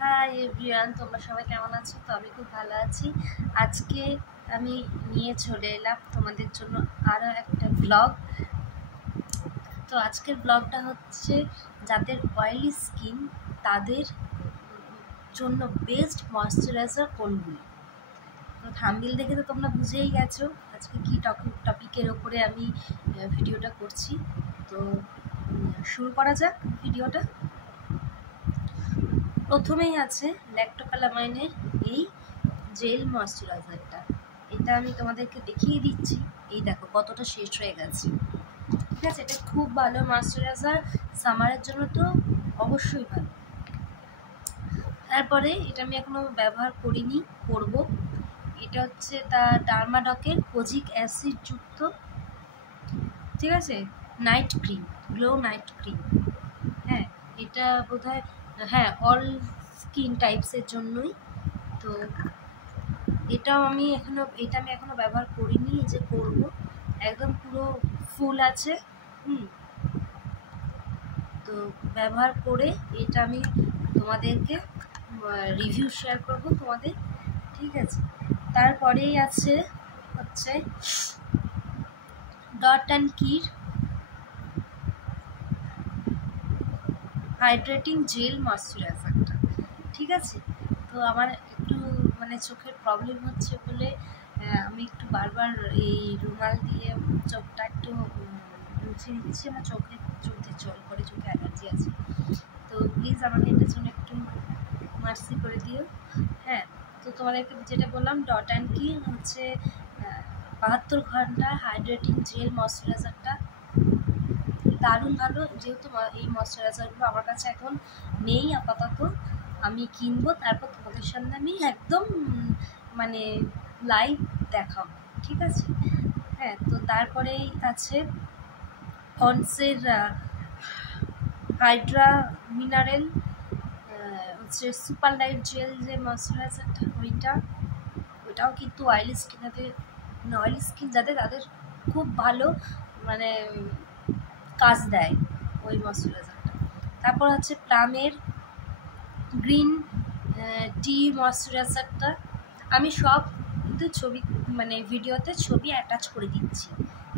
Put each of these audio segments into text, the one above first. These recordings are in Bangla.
হাই এভরিওয়ান, তোমরা সবাই কেমন আছো? তো আমি খুব ভালো আছি। আজকে আমি নিয়ে চলে এলাম তোমাদের জন্য আরও একটা ব্লগ। তো আজকের ব্লগটা হচ্ছে যাদের অয়েলি স্কিন তাদের জন্য বেস্ট ময়শ্চারাইজার কোনগুলি। তো থাম্বনেল দেখে তো তোমরা বুঝেই গেছো আজকে কী টপিকের ওপরে আমি ভিডিওটা করছি। তো শুরু করা যাক ভিডিওটা। প্রথমেই আছে ল্যাক্টোকালামাইনের এই জেল ময়শ্চারাইজারটা। এটা আমি তোমাদেরকে দেখিয়ে দিচ্ছি। এই দেখো কতটা শেষ হয়ে গেছে। ঠিক আছে, এটা খুব ভালো ময়শ্চারাইজার, সামারের জন্য তো অবশ্যই ভালো। তারপরে এটা আমি এখনো ব্যবহার করিনি, করব। এটা হচ্ছে ডার্মাডকের কোজিক অ্যাসিড যুক্ত, ঠিক আছে, night cream, glow night cream. হ্যাঁ, এটা বোধহয় হ্যাঁ অল স্কিন টাইপসের জন্যই। তো এটা আমি এখনো ব্যবহার করিনি, যে করব। একদম পুরো ফুল আছে। তো ব্যবহার করে এটা আমি তোমাদেরকে রিভিউ শেয়ার করব তোমাদের, ঠিক আছে। তারপরেই আছে হচ্ছে ডট অ্যান্ড কির হাইড্রেটিং জেল ময়শ্চারাইজারটা, ঠিক আছে। তো আমার একটু চোখের প্রবলেম হচ্ছে বলে আমি একটু বারবার এই রুমাল দিয়ে চোখটা একটু মুছে দিচ্ছি। আমার চোখ দিয়ে জল করে, চোখে অ্যালার্জি আছে। তো প্লিজ আমাকে এটার জন্য একটু মার্সি করে দিও। হ্যাঁ, তো তোমাদেরকে যেটা বললাম, ডট অ্যান্ড কি হচ্ছে 72 ঘন্টা হাইড্রেটিং জেল ময়শ্চারাইজারটা দারুণ ভালো। যেহেতু এই ময়শ্চারাইজারগুলো আমার কাছে এখন নেই আপাতত, আমি কিনবো, তারপর তোমাদের সামনে আমি একদম লাইভ দেখাবো, ঠিক আছে। হ্যাঁ, তো তারপরেই আছে পন্ডসের হাইড্রা মিনারেল হচ্ছে সুপার লাইট জেল যে ময়শ্চারাইজারটা, ওইটাও কিন্তু অয়েলি স্কিন যাদের তাদের খুব ভালো কাজ দেয় ওই ময়শ্চারাইজারটা। তারপর হচ্ছে প্লামের গ্রিন টি ময়শ্চারাইজারটা। আমি সব কিন্তু ছবি ভিডিওতে ছবি অ্যাটাচ করে দিচ্ছি,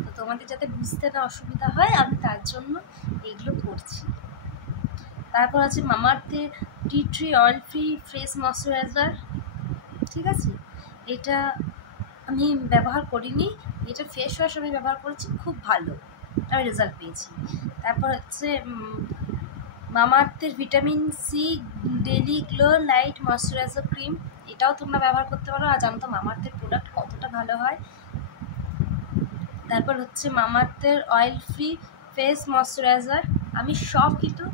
তো তোমাদের যাতে বুঝতে না অসুবিধা হয় আমি তার জন্য এগুলো করছি। তারপর আছে মামাআর্থের tea tree oil free fresh moisturiser, ঠিক আছে। এটা আমি ব্যবহার করিনি, এটা ফেস ওয়াশ আমি ব্যবহার করেছি, খুব ভালো আমি রেজাল্ট পেয়েছি। তারপর হচ্ছে মামাআর্থের vitamin C daily glow light moisturiser cream, এটাও তোমরা ব্যবহার করতে পারো। আর জানো তো মামাআর্থের প্রোডাক্ট কতটা ভালো হয়। তারপর হচ্ছে মামাআর্থের অয়েল ফ্রি ফেস ময়শ্চারাইজার, আমি সব কিন্তু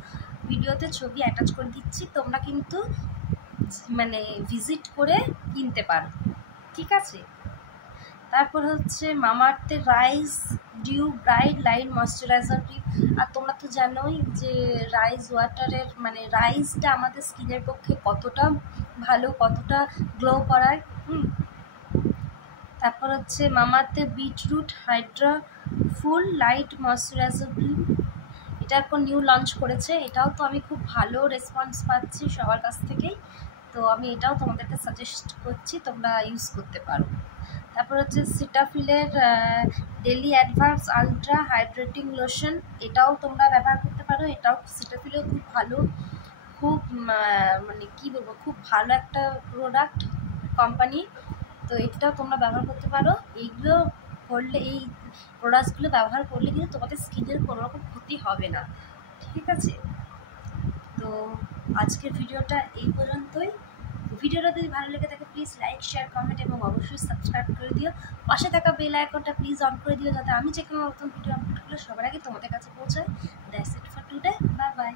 ভিডিওতে ছবি অ্যাটাচ করে দিচ্ছি, তোমরা কিন্তু ভিজিট করে কিনতে পারো, ঠিক আছে। তারপর হচ্ছে মামাআর্থের rice dew bright light moisturiser cream. আর তোমরা তো জানোই যে রাইস ওয়াটারের রাইসটা আমাদের স্কিনের পক্ষে কতটা ভালো, কতটা গ্লো করায়। তারপর হচ্ছে মামাআর্থের বিটরুট হাইড্রা ফুল লাইট ময়শ্চারাইজার ক্রিম, এটা এখন নিউ লঞ্চ করেছে। এটাও তো আমি খুব ভালো রেসপন্স পাচ্ছি সবার কাছ থেকেই, তো আমি এটাও তোমাদেরকে সাজেস্ট করছি, তোমরা ইউজ করতে পারো। তারপর হচ্ছে সিটাফিলের daily advance ultra hydrating lotion, এটাও তোমরা ব্যবহার করতে পারো। এটাও সিটাফিলের খুব ভালো, খুব কী বলবো, খুব ভালো একটা প্রোডাক্ট কোম্পানি। তো এটাও তোমরা ব্যবহার করতে পারো। এইগুলো করলে, এই প্রোডাক্টসগুলো ব্যবহার করলে কিন্তু তোমাদের স্কিনের কোনো রকম ক্ষতি হবে না, ঠিক আছে। তো আজকের ভিডিওটা এই পর্যন্তই। ভিডিওটা যদি ভালো লেগে থাকে প্লিজ লাইক শেয়ার কমেন্ট এবং অবশ্যই সাবস্ক্রাইব করে দিও। পাশে থাকা বেল আইকনটা প্লিজ অন করে দিও, যাতে আমি যে কোনো নতুন ভিডিও আপলোড করলে সবার আগে তোমাদের কাছে পৌঁছায়। That's it for today, bye bye.